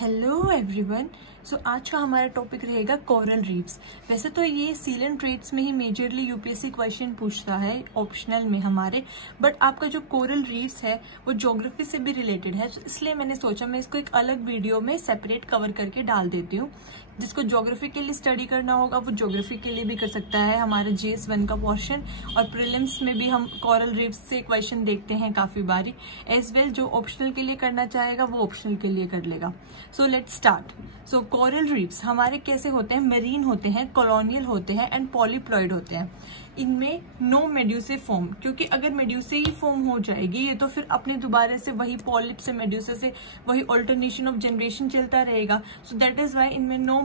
Hello everyone. सो आज का हमारा टॉपिक रहेगा कोरल रीफ्स। वैसे तो ये सीलन ट्रेड्स में ही मेजरली यूपीएससी क्वेश्चन पूछता है ऑप्शनल में हमारे, बट आपका जो कोरल रीफ्स है वो ज्योग्राफी से भी रिलेटेड है, इसलिए मैंने सोचा मैं इसको एक अलग वीडियो में सेपरेट कवर करके डाल देती हूँ। जिसको ज्योग्राफी के लिए स्टडी करना होगा वो ज्योग्राफी के लिए भी कर सकता है, हमारा GS1 का पोर्शन, और प्रीलिम्स में भी हम कोरल रीफ्स से क्वेश्चन देखते हैं काफी बारी। एज वेल जो ऑप्शनल के लिए करना चाहेगा वो ऑप्शनल के लिए कर लेगा। So let's start. So coral reefs हमारे कैसे होते हैं? मरीन होते हैं, कॉलोनियल होते हैं एंड पॉलीप्लॉइड होते हैं। इनमें नो मेड्यूसे फॉर्म, क्योंकि अगर मेड्यूसे ही फॉर्म हो जाएगी ये तो फिर अपने दोबारा से वही पॉलिप से मेड्यूसे से वही ऑल्टरनेशन ऑफ जनरेशन चलता रहेगा। सो दैट इज वाई इनमें नो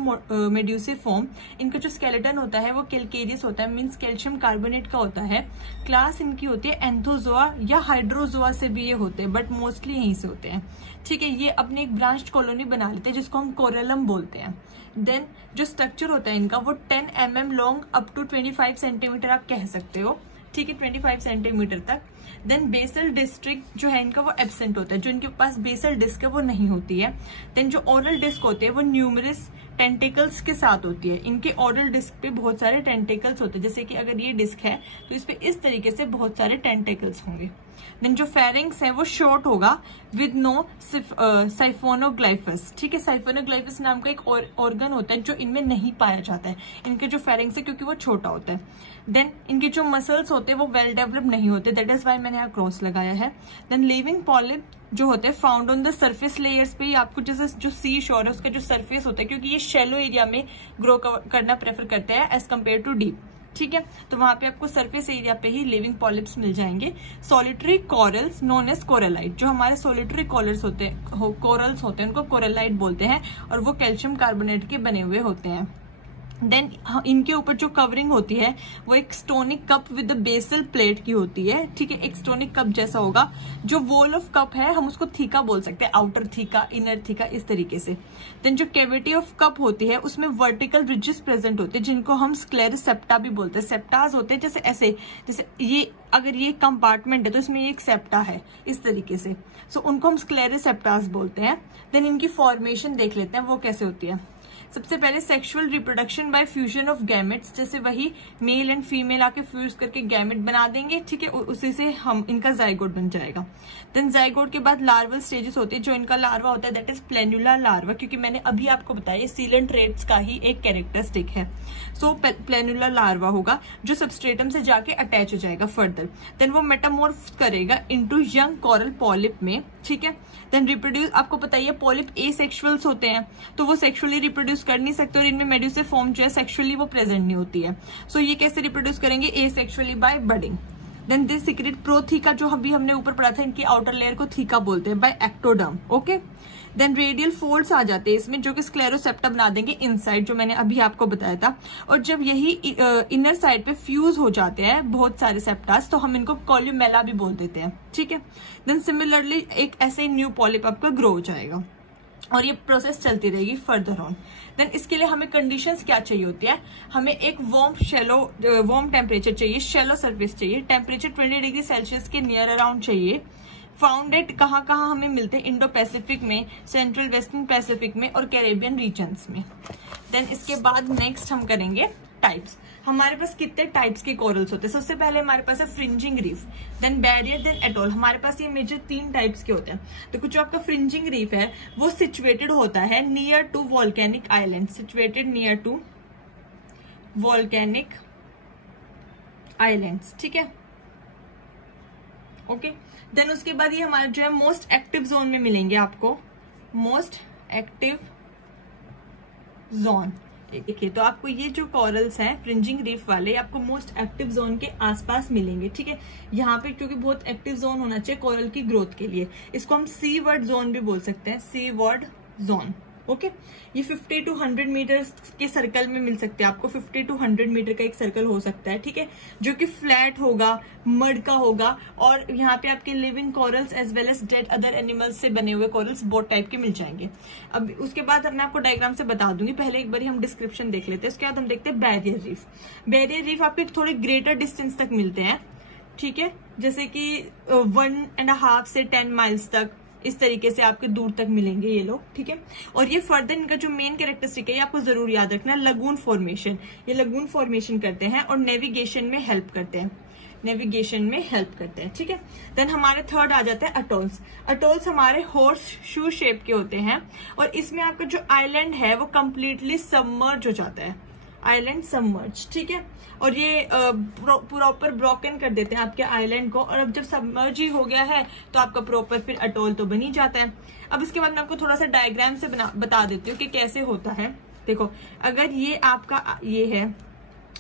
मेड्यूसे फॉर्म। इनका जो स्केलेटन होता है वो कैल्केरियस होता है, मीन्स कैल्शियम कार्बोनेट का होता है। क्लास इनकी होती है एंथोजोआ या हाइड्रोजोआ से भी ये होते हैं, बट मोस्टली यहीं से होते हैं। ठीक है, ये अपनी एक ब्रांच कॉलोनी बना लेते हैं जिसको हम कोरलम बोलते हैं। देन जो स्ट्रक्चर होता है इनका वो 10 mm long up to 25 centimetre आप कह सकते हो। ठीक है, 25 सेंटीमीटर तक। देन बेसल डिस्ट्रिक्ट जो है इनका वो एब्सेंट होता है, जो इनके पास बेसल डिस्क है वो नहीं होती है। देन जो ओरल डिस्क होती है वो न्यूमरस टेंटिकल्स के साथ होती है। इनके ओरल डिस्क पे बहुत सारे टेंटिकल्स होते हैं, जैसे कि अगर ये डिस्क है तो इस पे इस तरीके से बहुत सारे टेंटिकल्स होंगे। देन जो फेरिंग्स है वो शॉर्ट होगा विद नो साइफोनोग्लाइफस। ठीक है, साइफोनोग्लाइफस नाम का एक ऑर्गन होता है जो इनमें नहीं पाया जाता है, इनके जो फेरिंग्स है, क्योंकि वो छोटा होता है। देन इनके जो मसल्स होते हैं वो वेल डेवलप्ड नहीं होते, दैट इज वाई मैंने यहाँ क्रॉस लगाया है। देन लिविंग पॉलिप जो होते हैं found on the surface layers पे, आपको जैसे जो सी शोर है उसका जो सरफेस होता है, क्योंकि ये शैलो एरिया में ग्रो करना प्रेफर करते हैं एज कम्पेयर टू डीप। ठीक है, तो वहां पे आपको सरफेस एरिया पे ही लिविंग पॉलिप्स मिल जाएंगे। सॉलिटरी कोरल्स नोन एज कोरलाइट, जो हमारे सॉलिटरी कोरल्स होते हैं उनको कोरलाइट बोलते हैं, और वो कैल्शियम कार्बोनेट के बने हुए होते हैं। देन इनके ऊपर जो कवरिंग होती है वो एक stony cup with the basal plate की होती है। ठीक है, एक स्टोनिक कप जैसा होगा। जो वॉल ऑफ कप है हम उसको थीका बोल सकते हैं, आउटर थीका, इनर थीका, इस तरीके से। देन जो कैविटी ऑफ कप होती है उसमें वर्टिकल रिजेस प्रेजेंट होते हैं, जिनको हम स्क्लेरोसेप्टा भी बोलते हैं। सेप्टाज होते हैं जैसे ऐसे, जैसे ये अगर ये कंपार्टमेंट है तो इसमें एक सेप्टा है इस तरीके से, सो उनको हम स्क्लेरोसेप्टाज बोलते हैं। देन इनकी फॉर्मेशन देख लेते हैं वो कैसे होती है। सबसे पहले sexual reproduction by fusion of gametes, जैसे वही मेल एंड फीमेल आके फ्यूज करके गैमेट बना देंगे। ठीक है, उसी से हम इनका जाइगोट बन जाएगा। देन जाइगोट के बाद लार्वल स्टेजेस होते हैं। जो इनका लार्वा होता है दैट इज प्लेनुला लार्वा, क्योंकि मैंने अभी आपको बताया सीलन ट्रेड्स का ही एक कैरेक्टरिस्टिक है। सो प्लेनुला लार्वा होगा जो सबस्ट्रेटम से जाके अटैच हो जाएगा फर्दर। देन वो मेटामॉर्फ करेगा इनटू यंग कोरल पॉलिप में। ठीक है, देन रिप्रोड्यूस, आपको पता ही है पॉलिप एसेक्सुअल्स होते हैं तो वो सेक्सुअली रिप्रोड्यूस कर नहीं सकते, और इनमें मेड्यूसे फॉर्म जो है सेक्सुअली वो प्रेजेंट नहीं होती है। सो ये कैसे रिप्रोड्यूस करेंगे? Asexually by budding. Then this secrete protheca, जो अभी हमने ऊपर पढ़ा था, इनकी आउटर लेयर को थीका बोलते हैं, by ectoderm. Okay, then radial folds आ जाते हैं इसमें, जो कि स्क्लेरोसेप्टा बना देंगे इनसाइड, जो मैंने अभी आपको बताया था। और जब यही इनर साइड पे फ्यूज हो जाते हैं बहुत सारे सेप्टास, तो हम इनको कॉल्यूमेला भी बोल देते हैं। ठीक है, देन सिमिलरली एक ऐसे न्यू पॉलिप आपका ग्रो हो जाएगा, और ये प्रोसेस चलती रहेगी फर्दर ऑन। देन इसके लिए हमें कंडीशंस क्या चाहिए होती है? हमें एक वार्म टेम्परेचर चाहिए, शैलो सरफेस चाहिए, टेम्परेचर 20 डिग्री सेल्सियस के नियर अराउंड चाहिए। फाउंडेड कहाँ हमें मिलते हैं? इंडो पैसिफिक में, सेंट्रल वेस्टर्न पैसिफिक में और कैरेबियन रीजन्स में। देन इसके बाद नेक्स्ट हम करेंगे टाइप्स। हमारे पास कितने टाइप्स के कोरल्स होते हैं? सबसे पहले हमारे पास है fringing reef, then barrier, then atoll. हमारे पास ये मेजर 3 टाइप्स के होते हैं। तो कुछ जो आपका फ्रिंजिंग रीफ है वो सिचुएटेड होता है near to volcanic island, situated near to volcanic islands. ठीक है, ओके। देन उसके बाद ये हमारे जो है मोस्ट एक्टिव जोन में मिलेंगे आपको, मोस्ट एक्टिव जोन। देखिए, तो आपको ये जो कोरल्स हैं फ्रिंजिंग रीफ वाले, आपको मोस्ट एक्टिव जोन के आसपास मिलेंगे। ठीक है, यहाँ पे क्योंकि बहुत एक्टिव जोन होना चाहिए कोरल की ग्रोथ के लिए, इसको हम सी वर्ड जोन भी बोल सकते हैं, सी वर्ड जोन। ओके, ये 50 to 100 मीटर के सर्कल में मिल सकते हैं आपको। 50 to 100 मीटर का एक सर्कल हो सकता है। ठीक है, जो कि फ्लैट होगा, मड का होगा, और यहाँ पे आपके living corals as well as dead other animals से बने हुए कोरल्स बोथ टाइप के मिल जाएंगे। अब उसके बाद मैं आपको डायग्राम से बता दूंगी, पहले एक बार हम डिस्क्रिप्शन देख लेते हैं, उसके बाद हम देखते हैं बैरियर रीफ। बैरियर रीफ आपके थोड़े ग्रेटर डिस्टेंस तक मिलते हैं। ठीक है, जैसे कि 1.5 से 10 माइल्स तक इस तरीके से आपके दूर तक मिलेंगे ये लोग, ठीक है। और ये फर्दर इनका जो मेन कैरेक्टरिस्टिक है ये आपको जरूर याद रखना, लगून फॉर्मेशन। ये लगून फॉर्मेशन करते हैं और नेविगेशन में हेल्प करते हैं, नेविगेशन में हेल्प करते हैं, ठीक है। देन हमारे थर्ड आ जाता है अटोल्स। अटोल्स हमारे हॉर्स शू शेप के होते हैं और इसमें आपका जो आइलैंड है वो कंप्लीटली सबमर्ज हो जाता है, आइलैंड सबमर्ज, ठीक है। और ये प्रॉपर ब्रोकन कर देते हैं आपके आइलैंड को, और अब जब सबमर्ज ही हो गया है तो आपका प्रॉपर फिर अटोल तो बन ही जाता है। अब इसके बाद मैं आपको थोड़ा सा डायग्राम से बता देती हूँ कि कैसे होता है। देखो, अगर ये आपका ये है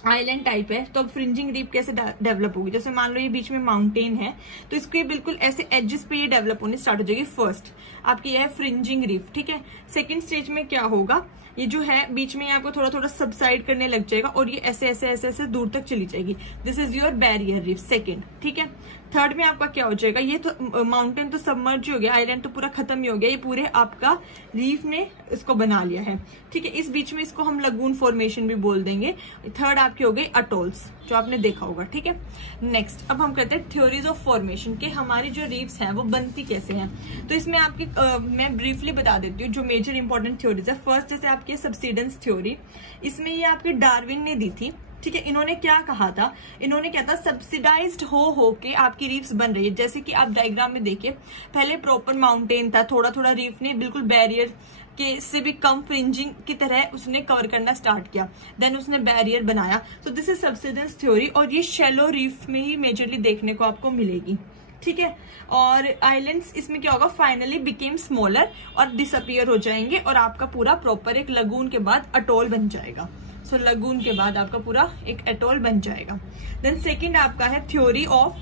आइलैंड टाइप है तो अब फ्रिंजिंग रीफ कैसे डेवलप होगी। जैसे मान लो ये बीच में माउंटेन है तो इसके बिल्कुल ऐसे एजेस पे ये डेवलप होने स्टार्ट हो जाएगी। फर्स्ट आपकी ये है फ्रिंजिंग रीफ, ठीक है। सेकंड स्टेज में क्या होगा, ये जो है बीच में आपको थोड़ा थोड़ा सबसाइड करने लग जाएगा और ये ऐसे ऐसे ऐसे ऐसे दूर तक चली जाएगी। This is your barrier reef, second, ठीक है। थर्ड में आपका क्या हो जाएगा, ये तो माउंटेन तो सबमर्ज हो गया, आइलैंड तो पूरा खत्म ही हो गया, ये पूरे आपका रीफ ने इसको बना लिया है, ठीक है। इस बीच में इसको हम लगून फॉर्मेशन भी बोल देंगे। थर्ड आपकी हो गई अटोल्स, जो आपने देखा होगा, ठीक है। नेक्स्ट अब हम करते हैं थ्योरीज ऑफ फॉर्मेशन के हमारी जो रीफ्स हैं वो बनती कैसे हैं। तो इसमें आपकी मैं ब्रीफली बता देती हूँ जो मेजर इंपॉर्टेंट थ्योरीज है। फर्स्ट जैसे आपकी सब्सिडेंस थ्योरी, इसमें ये आपके डार्विन ने दी थी, ठीक है। इन्होंने क्या कहा था, इन्होंने क्या था, सब्सिडाइज्ड हो के आपकी रीफ्स बन रही है। जैसे कि आप डायग्राम में देखिए, पहले प्रॉपर माउंटेन था, थोड़ा थोड़ा रीफ ने बिल्कुल बैरियर के से भी कम फ्रिंजिंग की तरह उसने कवर करना स्टार्ट किया, देन उसने बैरियर बनाया। So this is subsidence theory और ये शैलो रीफ में ही मेजरली देखने को आपको मिलेगी, ठीक है। और आइलैंड्स इसमें क्या होगा, फाइनली बिकेम स्मॉलर और डिसअपियर हो जाएंगे और आपका पूरा प्रॉपर एक लगून के बाद अटोल बन जाएगा। सो लगून के बाद आपका पूरा एक अटोल बन जाएगा। देन सेकंड आपका है theory of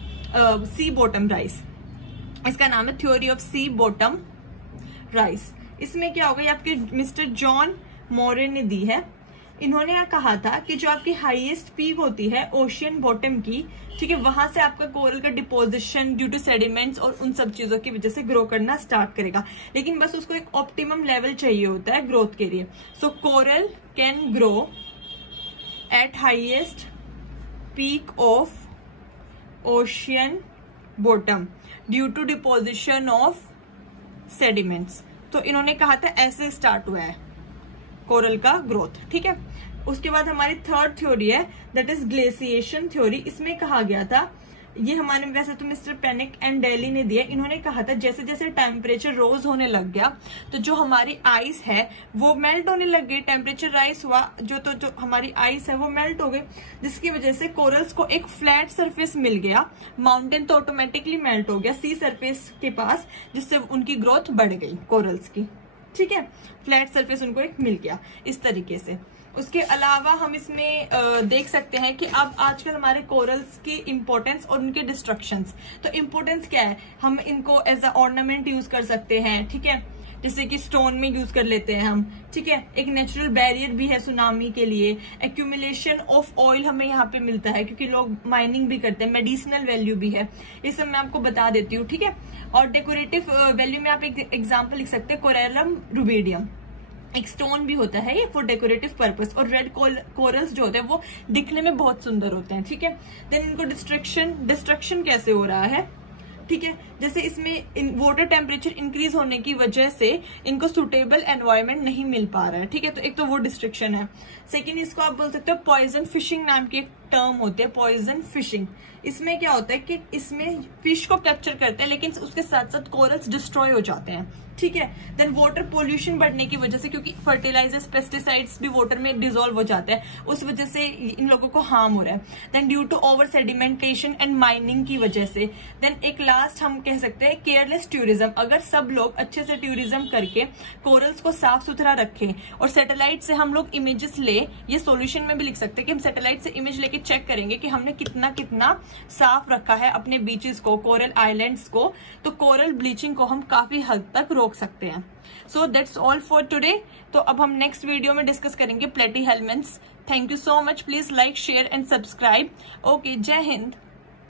sea bottom rise, इसका नाम है theory of sea bottom rise. इसमें क्या होगा, ये आपके मिस्टर जॉन मोरे ने दी है। इन्होंने कहा था कि जो आपकी हाईएस्ट पीक होती है ओशियन बॉटम की, ठीक है, वहां से आपका कोरल का डिपोजिशन ड्यू टू सेडिमेंट्स और उन सब चीजों की वजह से ग्रो करना स्टार्ट करेगा, लेकिन बस उसको एक ऑप्टिमम लेवल चाहिए होता है ग्रोथ के लिए। So coral can grow at highest peak of ocean bottom due to deposition of sediments. तो इन्होंने कहा था ऐसे स्टार्ट हुआ है कोरल का ग्रोथ, ठीक है। उसके बाद हमारी थर्ड थ्योरी है दैट इज ग्लेशिएशन थ्योरी। इसमें कहा गया था, ये हमारे वैसे तो मिस्टर पेनिक एंड डेली ने दिया, इन्होंने कहा था जैसे जैसे टेम्परेचर रोज होने लग गया तो जो हमारी आइस है वो मेल्ट होने लग गई, टेम्परेचर राइज हुआ जो हमारी आइस है वो मेल्ट हो गई, जिसकी वजह से कोरल्स को एक फ्लैट सरफेस मिल गया। माउंटेन तो ऑटोमेटिकली मेल्ट हो गया सी सरफेस के पास, जिससे उनकी ग्रोथ बढ़ गई कोरल्स की, ठीक है। फ्लैट सरफेस उनको एक मिल गया इस तरीके से। उसके अलावा हम इसमें देख सकते हैं कि अब आजकल हमारे कोरल्स की इंपॉर्टेंस और उनके डिस्ट्रक्शंस। तो इंपॉर्टेंस क्या है, हम इनको एज अ ऑर्नामेंट यूज कर सकते हैं, ठीक है, जैसे कि स्टोन में यूज कर लेते हैं हम, ठीक है। एक नेचुरल बैरियर भी है सुनामी के लिए। एक्यूमुलेशन ऑफ ऑयल हमें यहाँ पे मिलता है क्योंकि लोग माइनिंग भी करते हैं। मेडिसिनल वैल्यू भी है, ये सब मैं आपको बता देती हूँ, ठीक है। और डेकोरेटिव वैल्यू में आप एक एग्जाम्पल लिख सकते हैं, कोरेलम रुबीडियम, एक स्टोन भी होता है ये फॉर डेकोरेटिव पर्पस। और रेड कोरल्स जो होते हैं वो दिखने में बहुत सुंदर होते हैं, ठीक है। देन इनको डिस्ट्रक्शन कैसे हो रहा है, ठीक है, जैसे इसमें वाटर टेम्परेचर इंक्रीज होने की वजह से इनको सुटेबल एनवायरनमेंट नहीं मिल पा रहा है, ठीक है। तो एक तो वो डिस्ट्रक्शन है। सेकेंड, इसको आप बोल सकते हो पॉइजन फिशिंग नाम की एक टर्म होती है, पॉइजन फिशिंग। इसमें क्या होता है कि इसमें फिश को कैप्चर करते हैं लेकिन उसके साथ साथ कोरल्स डिस्ट्रॉय हो जाते हैं, ठीक है। देन वाटर पोल्यूशन बढ़ने की वजह से, क्योंकि फर्टिलाइजर्स पेस्टिसाइड्स भी वाटर में डिजोल्व हो जाते हैं, उस वजह से इन लोगों को हार्म हो रहा है। Then due to over sedimentation and mining की वजह से। देन एक लास्ट हम कह सकते हैं केयरलेस टूरिज्म। अगर सब लोग अच्छे से टूरिज्म करके कोरल्स को साफ सुथरा रखें और सैटेलाइट से हम लोग इमेजेस ले, ये सॉल्यूशन में भी लिख सकते हैं कि हम सैटेलाइट से इमेज लेके चेक करेंगे कि हमने कितना कितना साफ रखा है अपने बीचेस को, कोरल आइलैंड्स को, तो कोरल ब्लीचिंग को हम काफी हद तक रोक सकते हैं। So that's all for today. तो अब हम नेक्स्ट वीडियो में डिस्कस करेंगे platyhelminths. Thank you so much. Please like, share and subscribe. Okay, जय हिंद।